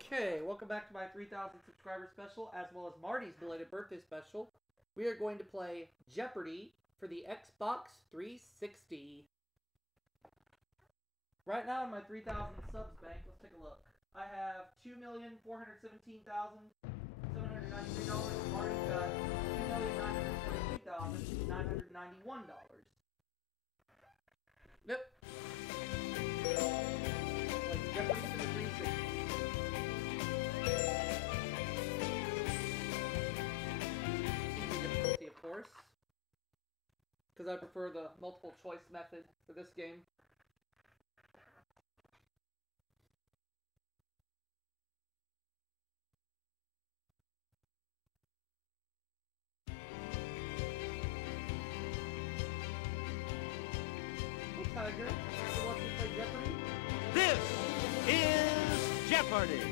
Okay, welcome back to my 3,000 subscriber special, as well as Marty's belated birthday special. We are going to play Jeopardy for the Xbox 360. Right now in my 3,000 subs bank, let's take a look. I have $2,417,793. Marty's got $2,942,991. Yep. Like Jeopardy for the 360. Of course, because I prefer the multiple choice method for this game. Hey Tiger, so want to play Jeopardy? This is Jeopardy!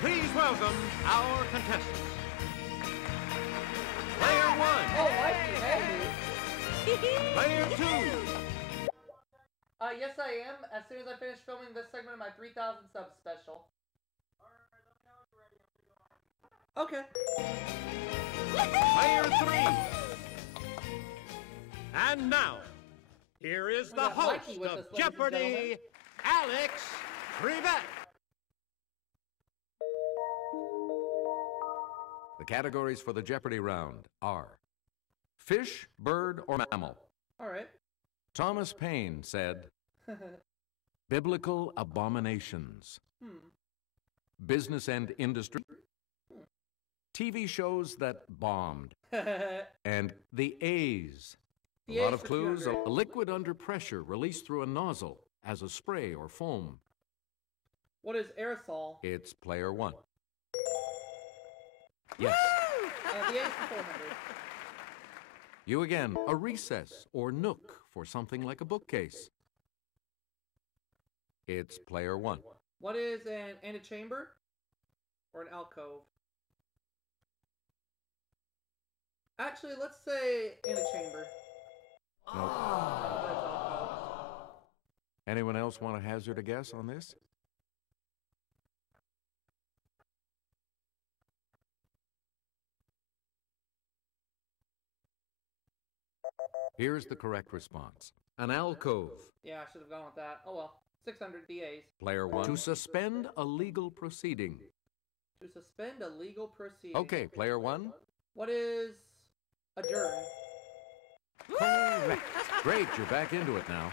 Please welcome our contestants. Player 1. Oh, hey. Player 2. Yes I am, as soon as I finish filming this segment of my 3,000 subs special. Okay. Player 3. And now, here is the host of Jeopardy, Alex Trevette. The categories for the Jeopardy round are fish, bird, or mammal. All right. Thomas Paine said, biblical abominations, business and industry, TV shows that bombed, and the A's. A lot of clues. A liquid under pressure released through a nozzle as a spray or foam. What is aerosol? It's player 1. Yes. The A's for 400. You again. A recess or nook for something like a bookcase. It's player 1. What is an antechamber or an alcove? Actually, let's say antechamber. Nope. Anyone else want to hazard a guess on this? Here's the correct response. An alcove. Yeah, I should have gone with that. Oh well. 600 DAs. Player 1. To suspend a legal proceeding. To suspend a legal proceeding. Okay, player 1. What is adjourn? Correct. Great, you're back into it now.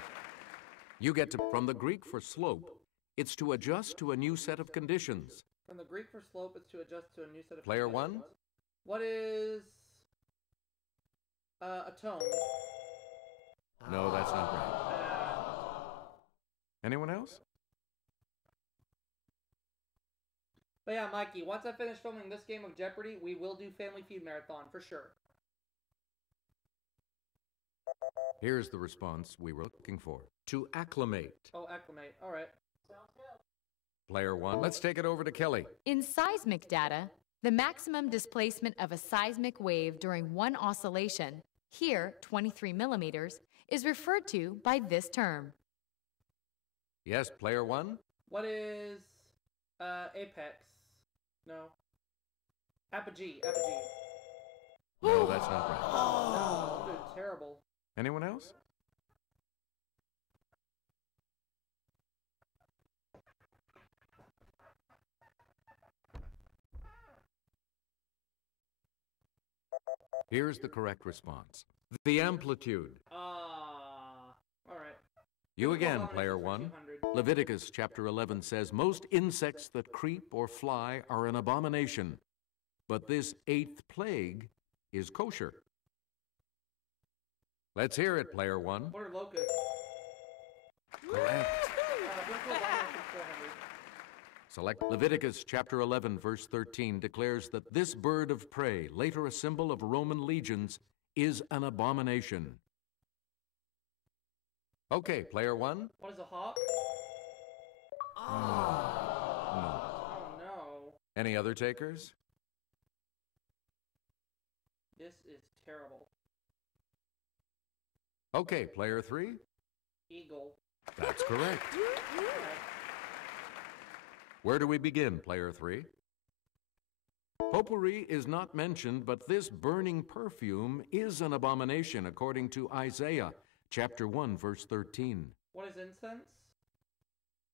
You get to, from the Greek for slope, it's to adjust to a new set of conditions. From the Greek for slope, it's to adjust to a new set of Player conditions. 1. What is atone? No, that's not right. Anyone else? But yeah, Mikey, once I finish filming this game of Jeopardy, we will do Family Feud Marathon, for sure. Here's the response we were looking for. To acclimate. Oh, acclimate. All right. Sounds good. Player 1. Let's take it over to Kelly. In seismic data, the maximum displacement of a seismic wave during one oscillation, here 23 millimeters, is referred to by this term. Yes, player 1. What is apex? No. Apogee. Apogee. No, that's not right. Oh, dude, terrible. Anyone else? Here's the correct response. The amplitude. All right. You again, player 1. Leviticus chapter 11 says, most insects that creep or fly are an abomination, but this 8th plague is kosher. Let's hear it, player 1. What are locusts? Correct. Select Leviticus chapter 11, verse 13 declares that this bird of prey, later a symbol of Roman legions, is an abomination. Okay, player 1. What is a hawk? No. Oh, no. Any other takers? This is terrible. Okay, player 3. Eagle. That's correct. Where do we begin, player 3? Potpourri is not mentioned, but this burning perfume is an abomination according to Isaiah, chapter 1, verse 13. What is incense?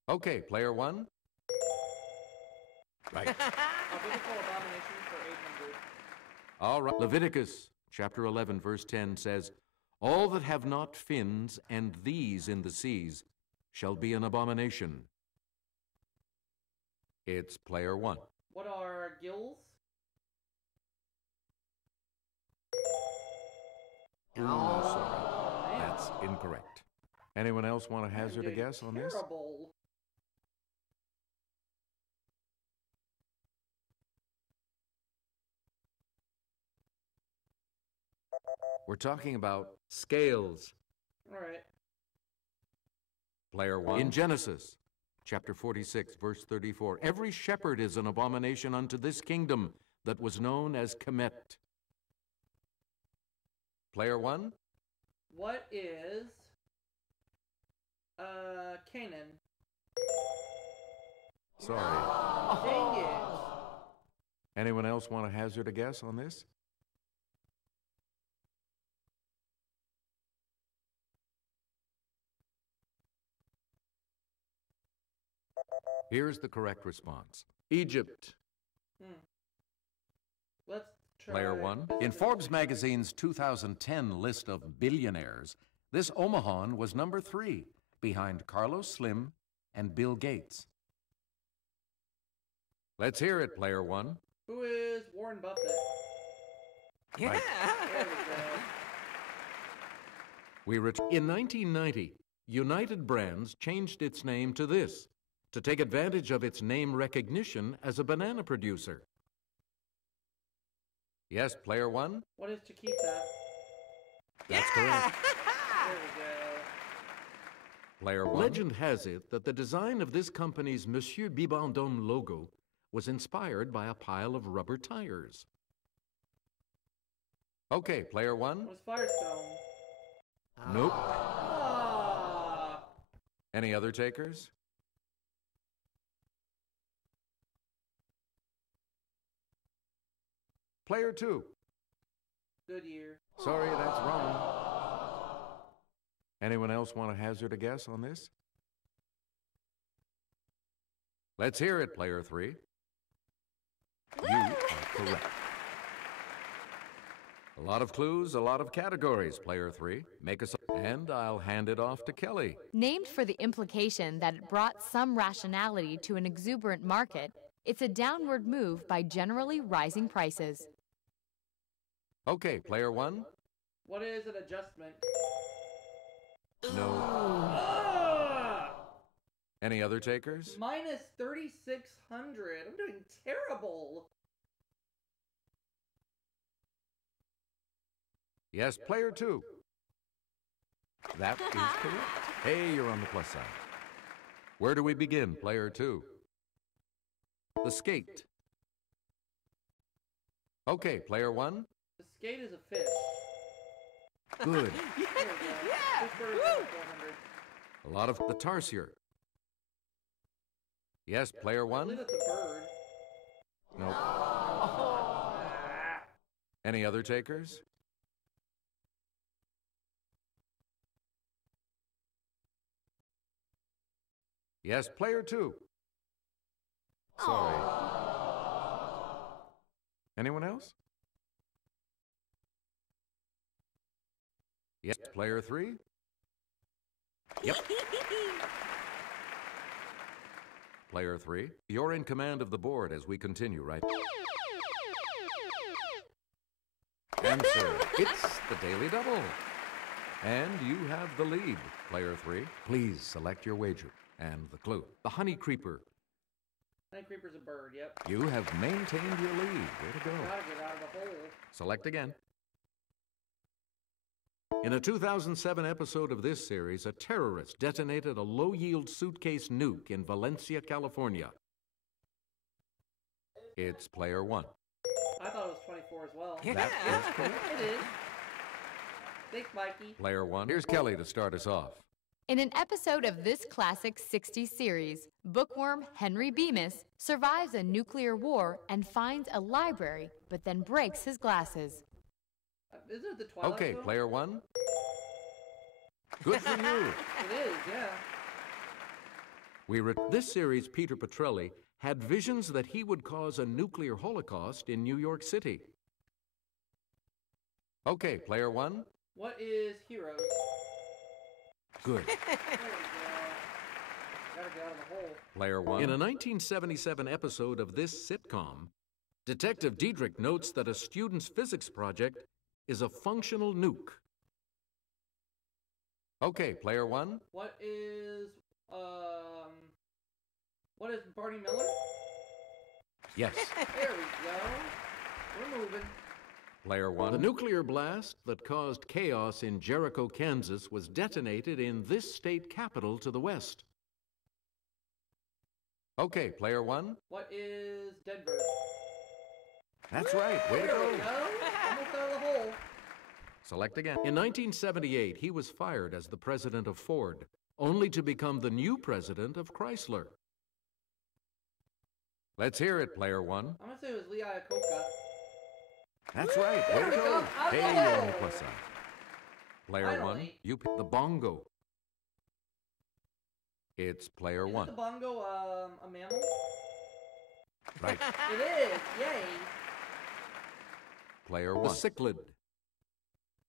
Okay, player 1. Right. A biblical abomination for 800. All right. Leviticus, chapter 11, verse 10 says, all that have not fins and these in the seas shall be an abomination. It's player 1. What are gills? Ooh, sorry. That's incorrect. Anyone else want to hazard a guess on this? Terrible. We're talking about scales. All right. Player 1. In Genesis, chapter 46, verse 34, every shepherd is an abomination unto this kingdom that was known as Kemet. Player 1. What is Canaan? Sorry. Dang it. Anyone else want to hazard a guess on this? Here's the correct response. Egypt. Let's try. Player 1. In Forbes magazine's 2010 list of billionaires, this Omahan was number 3, behind Carlos Slim and Bill Gates. Let's hear it, player 1. Who is Warren Buffett? Yeah. Right. There we go. In 1990, United Brands changed its name to this, to take advantage of its name recognition as a banana producer. Yes, player 1? What is Chiquita? That's correct. There we go. Player 1. Legend has it that the design of this company's Monsieur Bibendum logo was inspired by a pile of rubber tires. Okay, player 1? What is Firestone? Nope. Ah. Any other takers? Player 2. Goodyear. Sorry, that's wrong. Anyone else want to hazard a guess on this? Let's hear it, player 3. You are correct. A lot of clues, a lot of categories, player 3. Make us, and I'll hand it off to Kelly. Named for the implication that it brought some rationality to an exuberant market, it's a downward move by generally rising prices. Okay, player 1. What is an adjustment? No. Ah. Any other takers? Minus 3,600. I'm doing terrible. Yes, player 2. That is correct. Hey, you're on the plus side. Where do we begin, player 2? The skate. Okay, player 1. The skate is a fish. Good. There we go. Yeah. Fish bird is 400. A lot of the tarsier. Yes, player I 1. believe it's a bird. Nope. Ah. Any other takers? Yes, player 2. Sorry. Anyone else? Yes, player 3. Yep. Player 3, you're in command of the board as we continue, right? Answer. It's the Daily Double. And you have the lead, player 3. Please select your wager. And the clue, the honey creeper. Honey creeper's a bird, yep. You have maintained your lead. Way to go. Gotta get out of the hole. Select again. In a 2007 episode of this series, a terrorist detonated a low-yield suitcase nuke in Valencia, California. It's player 1. I thought it was 24 as well. That is correct. It is. Thanks, Mikey. Player 1. Here's Kelly to start us off. In an episode of this classic 60s series, bookworm Henry Bemis survives a nuclear war and finds a library, but then breaks his glasses. Isn't it the Twilight Okay, Zone? Player 1. Good for you. It is, yeah. This series, Peter Petrelli had visions that he would cause a nuclear holocaust in New York City. Okay, Player 1. What is Heroes? Good. There we go. Gotta get out of the hole. Player 1. In a 1977 episode of this sitcom, Detective Diedrich notes that a student's physics project is a functional nuke. Okay, Player 1. What is Barney Miller? Yes. There we go. We're moving. Player 1. The nuclear blast that caused chaos in Jericho, Kansas was detonated in this state capital to the west. Okay, Player 1. What is Denver? That's right. Way to There go. we go. Almost out of the hole. Select again. In 1978, he was fired as the president of Ford, only to become the new president of Chrysler. Let's hear it, Player 1. I'm gonna say it was Lee Iacocca. That's right. Way There to we go. go. Out Hey, the you're on hole. the plus side. Player 1, Finally. you pick the bongo. It's Player Is 1. the bongo a mammal? Right. It is. Yay. Player 1. The cichlid.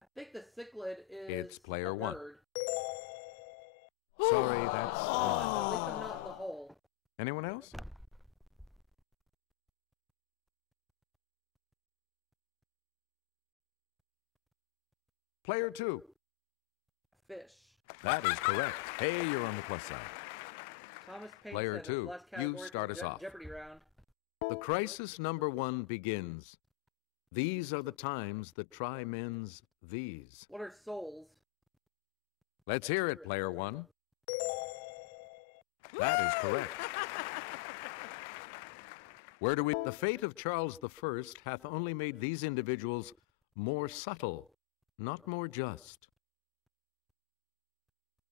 I think the cichlid is It's Player a 1. bird. Sorry, that's At least I'm not in the hole. Anyone else? Player 2. Fish. That is correct. Hey, you're on the plus side. Thomas Paine Player said two, his last you category start for us off. Jeopardy round. The crisis number 1 begins. These are the times that try men's these. What are souls? Let's hear it, Player 1. That is correct. Where do we... The fate of Charles I hath only made these individuals more subtle, not more just.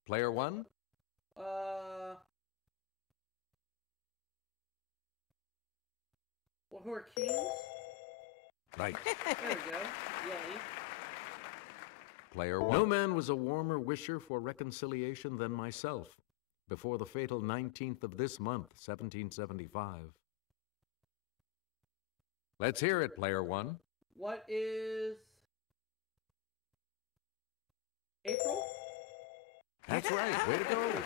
Player 1. Well, who are kings? Right. There we go. Yay. Player 1. No man was a warmer wisher for reconciliation than myself before the fatal 19th of this month, 1775. Let's hear it, Player 1. What is April? That's right. Way to There go. we go.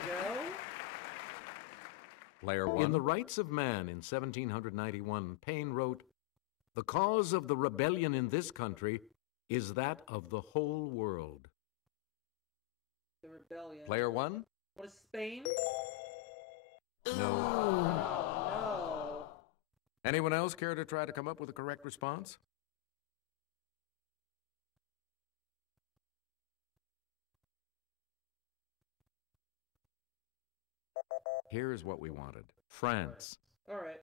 Player 1. In The Rights of Man in 1791, Paine wrote, "The cause of the rebellion in this country is that of the whole world." The rebellion. Player 1. What is Spain? No. No. Anyone else care to try to come up with a correct response? Here's what we wanted. France. All right.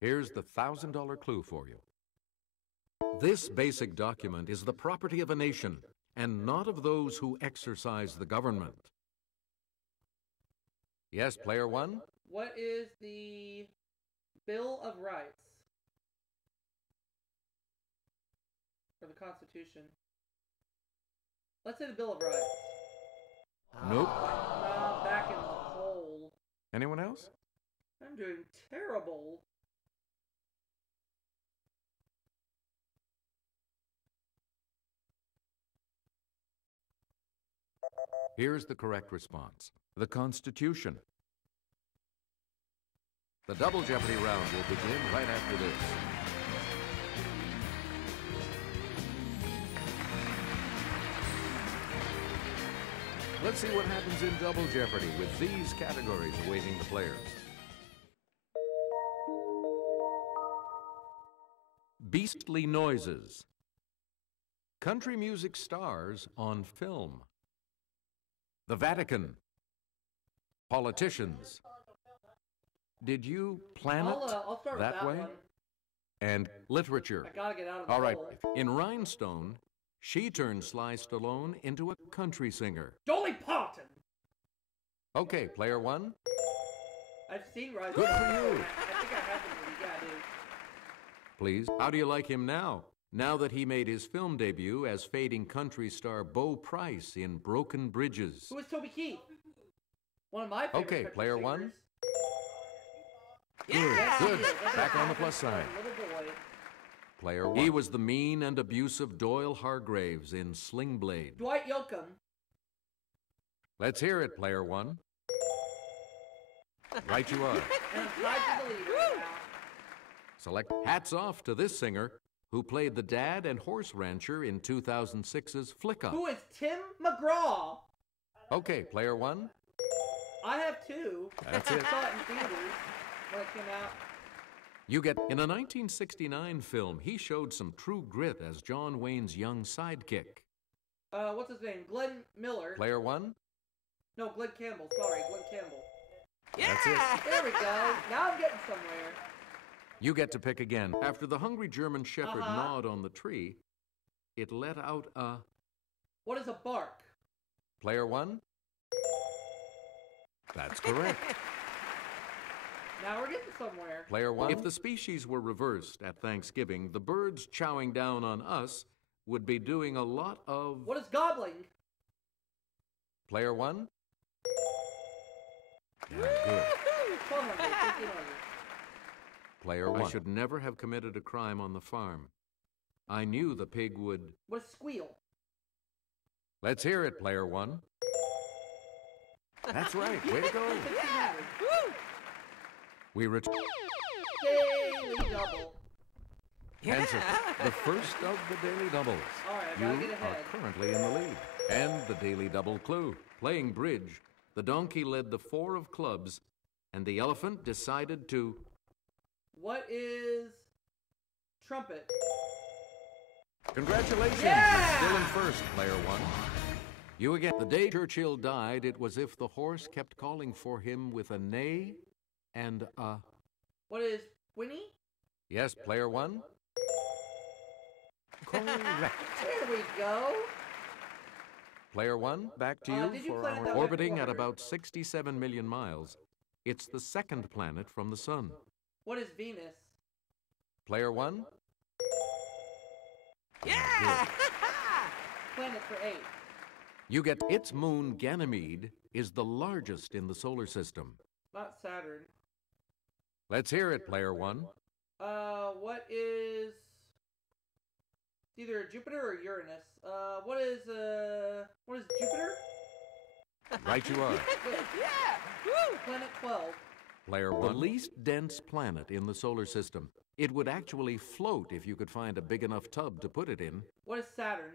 Here's the $1,000 clue for you. This basic document is the property of a nation and not of those who exercise the government. Yes, Player 1? What is the Bill of Rights? Or the Constitution? Let's say the Bill of Rights. Nope. Back in the hole. Anyone else? I'm doing terrible. Here's the correct response. The Constitution. The Double Jeopardy round will begin right after this. Let's see what happens in Double Jeopardy with these categories awaiting the players. Beastly noises. Country music stars on film. The Vatican. Politicians. Did you plan it I'll start with that that way? one. and literature. I gotta get out of the All right, hole. in Rhinestone, she turned Sly Stallone into a country singer. Dolly Parton! Okay, player one. I've seen Rise. Good for you. I think I have the movie. Yeah, dude. Please, how do you like him now? Now that he made his film debut as fading country star Bo Price in Broken Bridges. Who is Toby Keith? One of my favorite Okay, country player singers. one. Yes, Good. he is. That's Back a on the plus side. Little boy. Player one. He was the mean and abusive Doyle Hargraves in Sling Blade. Dwight Yoakam. Let's hear it, player one. Right you are. And I'm tied to the lead right now. Select hats off to this singer who played the dad and horse rancher in 2006's Flick Up. Who is Tim McGraw? Okay, player one. I have two. That's it. I saw it in theaters when it came out. You get, in a 1969 film, he showed some true grit as John Wayne's young sidekick. What's his name? Glenn Miller. Player one. No, Glenn Campbell. Sorry, Glenn Campbell. That's it. There we go. Now I'm getting somewhere. You get to pick again. After the hungry German shepherd Uh-huh. gnawed on the tree, it let out a... What is a bark? Player one. That's correct. Now we're getting somewhere. Player one. If the species were reversed at Thanksgiving, the birds chowing down on us would be doing a lot of... What is gobbling? Player one. Yeah, good. 1200, 1500. Player one. I should never have committed a crime on the farm. I knew the pig would... What is squeal? Let's hear it, player one. That's right. Way to go. 1600. We return. Daily double. Answer. The first of the daily doubles. All right, I You gotta get ahead. are currently in the lead. And the daily double clue. Playing bridge, the donkey led the four of clubs, and the elephant decided to... What is trumpet? Congratulations! Yeah! You're still in first, player one. You again. The day Churchill died, it was if the horse kept calling for him with a neigh and a... What is Winnie? Yes, player one. Correct. There we go. Player one, back to you Did you for plan our that way orbiting at forward? about 67 million miles. It's the second planet from the sun. What is Venus? Player one. Yeah! Planet for 8. You get its moon, Ganymede, is the largest in the solar system. Not Saturn. Let's hear it, player one. What is... Either Jupiter or Uranus. What is Jupiter? Right you are. Good. Yeah! Planet 12. Player one. The least dense planet in the solar system. It would actually float if you could find a big enough tub to put it in. What is Saturn?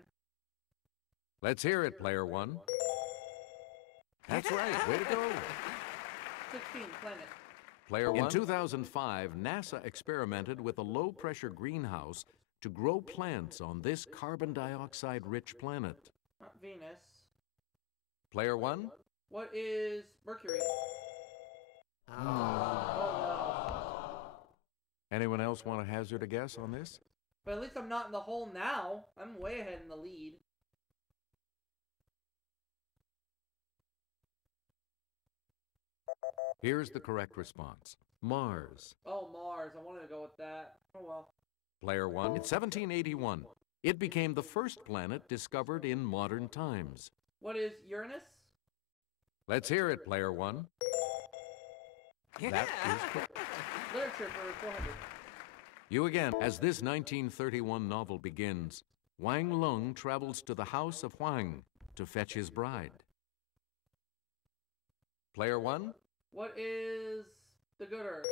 Let's hear it, player one. That's right. Way to go. 16, planet. Player one. In 2005, NASA experimented with a low-pressure greenhouse to grow plants on this carbon dioxide-rich planet. Not Venus. Player one. What is Mercury? Anyone else want to hazard a guess on this? But at least I'm not in the hole now. I'm way ahead in the lead. Here's the correct response. Mars. Oh, Mars. I wanted to go with that. Oh, well. Player one. In 1781, it became the first planet discovered in modern times. What is Uranus? Let's hear it, player one. That is correct. Literature for 400. You again. As this 1931 novel begins, Wang Lung travels to the house of Huang to fetch his bride. Player one. What is the Good Earth?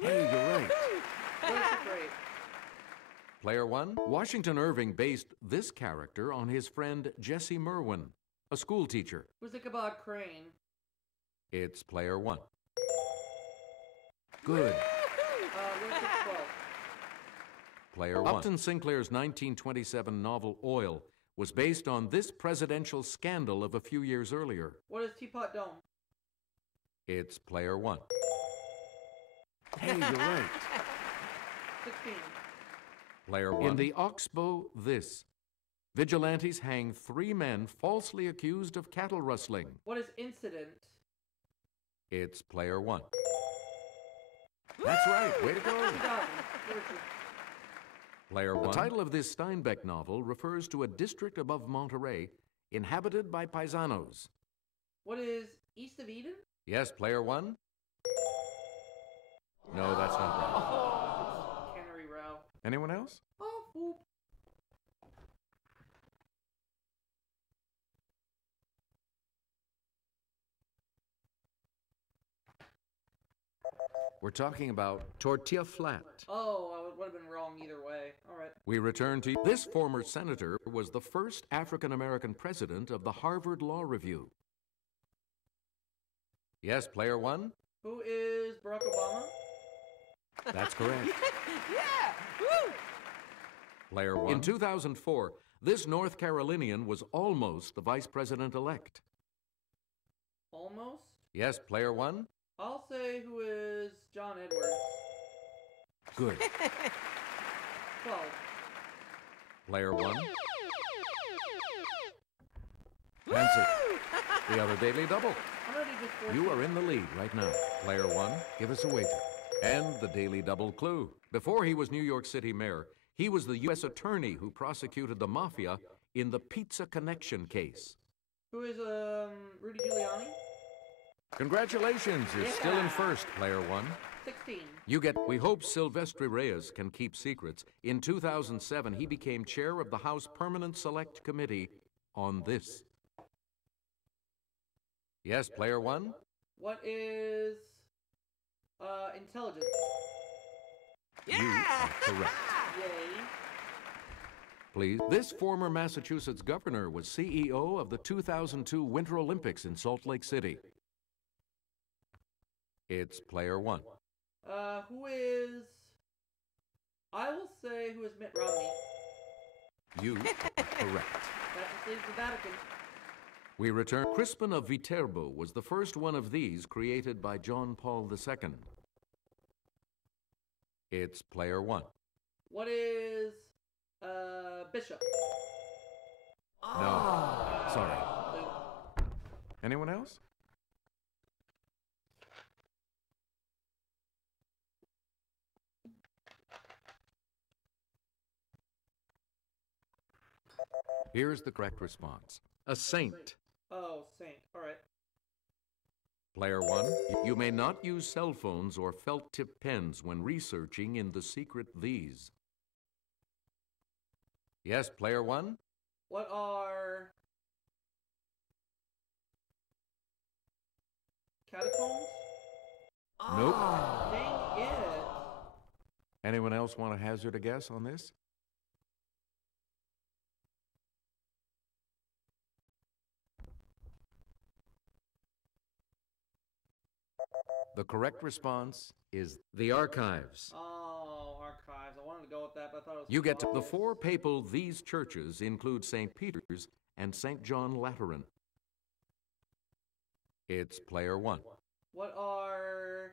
Hey, you're right. Literature for 8. Player one. Washington Irving based this character on his friend Jesse Merwin, a school teacher. Who's Ichabod Crane? It's player one. Good. Literature 12. Player one. Upton Sinclair's 1927 novel Oil was based on this presidential scandal of a few years earlier. What is Teapot Dome? It's player one. Hey, you're right. 16. Player 1. In the Oxbow, this. Vigilantes hang 3 men falsely accused of cattle rustling. What is incident? It's player 1. That's right. Way to go. Player 1. The title of this Steinbeck novel refers to a district above Monterey inhabited by paisanos. What is East of Eden? Yes, player 1. No, that's not right. Oh, Cannery Row. Anyone else? Oh, whoop. We're talking about tortilla flat. Oh, I would have been wrong either way. All right. We return to this former senator was the first African-American president of the Harvard Law Review. Yes, player 1. Who is Barack Obama? That's correct. Yeah! Woo! Player 1. In 2004, this North Carolinian was almost the vice president-elect. Almost? Yes, player 1. I'll say who is John Edwards. Good. 12. Player 1. Answer. The other daily double. I'm ready to You are in the lead right now. Player 1, give us a wager. And the daily double clue. Before he was New York City mayor, he was the U.S. attorney who prosecuted the mafia in the Pizza Connection case. Who is Rudy Giuliani? Congratulations, you're still in first, player 1. 16. You get, we hope Silvestre Reyes can keep secrets. In 2007, he became chair of the House Permanent Select Committee on this. Yes, player 1. What is intelligence? You are correct. Yay. Please. This former Massachusetts governor was CEO of the 2002 Winter Olympics in Salt Lake City. It's player 1. Who is... I will say who is Mitt Romney. You are correct. That just leaves the Vatican. We return. Crispin of Viterbo was the first one of these created by John Paul II. It's player 1. What is Bishop? No. Sorry. Anyone else? Here's the correct response. A saint. Oh, saint. All right. Player 1, you may not use cell phones or felt-tip pens when researching in the secret these. Yes, player 1? What are catacombs? Nope. Dang it. Anyone else want to hazard a guess on this? The correct response is the archives. Oh, archives. I wanted to go with that, but I thought it was... You get to the 4 papal these churches include St. Peter's and St. John Lateran. It's player 1. What are...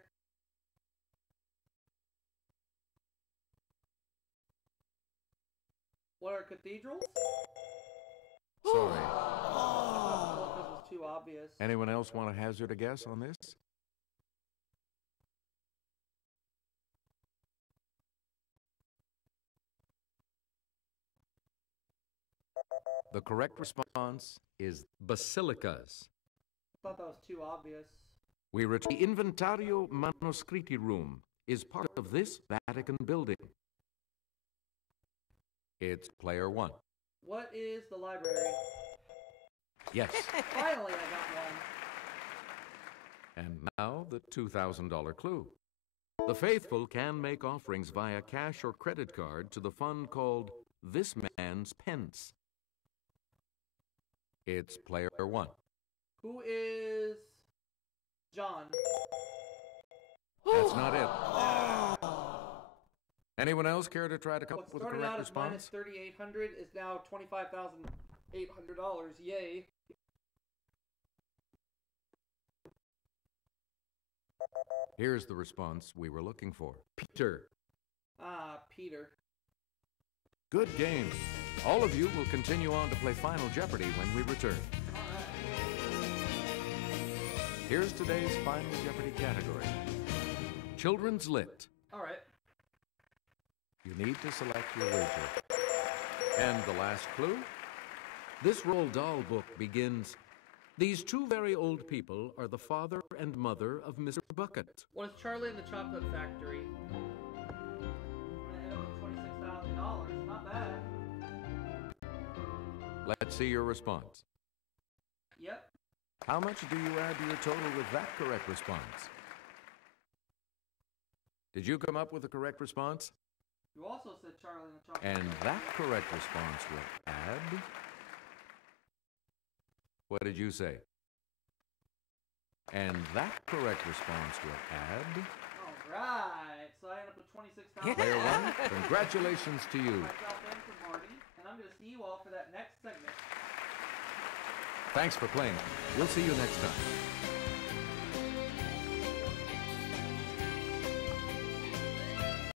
What are cathedrals? Sorry. Oh, this was too obvious. Anyone else want to hazard a guess on this? The correct response is basilicas. I thought that was too obvious. We return. The Inventario Manoscritti room is part of this Vatican building. It's player 1. What is the library? Yes. Finally, I got one. And now the $2,000 clue. The faithful can make offerings via cash or credit card to the fund called This Man's Pence. It's player 1. Who is John? That's not it. Anyone else care to try to come up with a correct response? Started out at minus 3,800 is now $25,800. Yay. Here's the response we were looking for. Peter. Ah, Peter. Good game. All of you will continue on to play Final Jeopardy when we return. Here's today's Final Jeopardy category. Children's Lit. All right. You need to select your wager. And the last clue? This Roald Dahl book begins, these two very old people are the father and mother of Mr. Bucket. What is Charlie and the Chocolate Factory? I'm gonna end up with $26,000. Not bad. Let's see your response. Yep. How much do you add to your total with that correct response? Did you come up with the correct response? You also said Charlie and the Chocolate And Factory. that correct response will add... What did you say? And that correct response will add... All right. So I end up with $26,000. Player one, congratulations to you. Myself in for Marty, and I'm going to see you all for that next segment. Thanks for playing. We'll see you next time.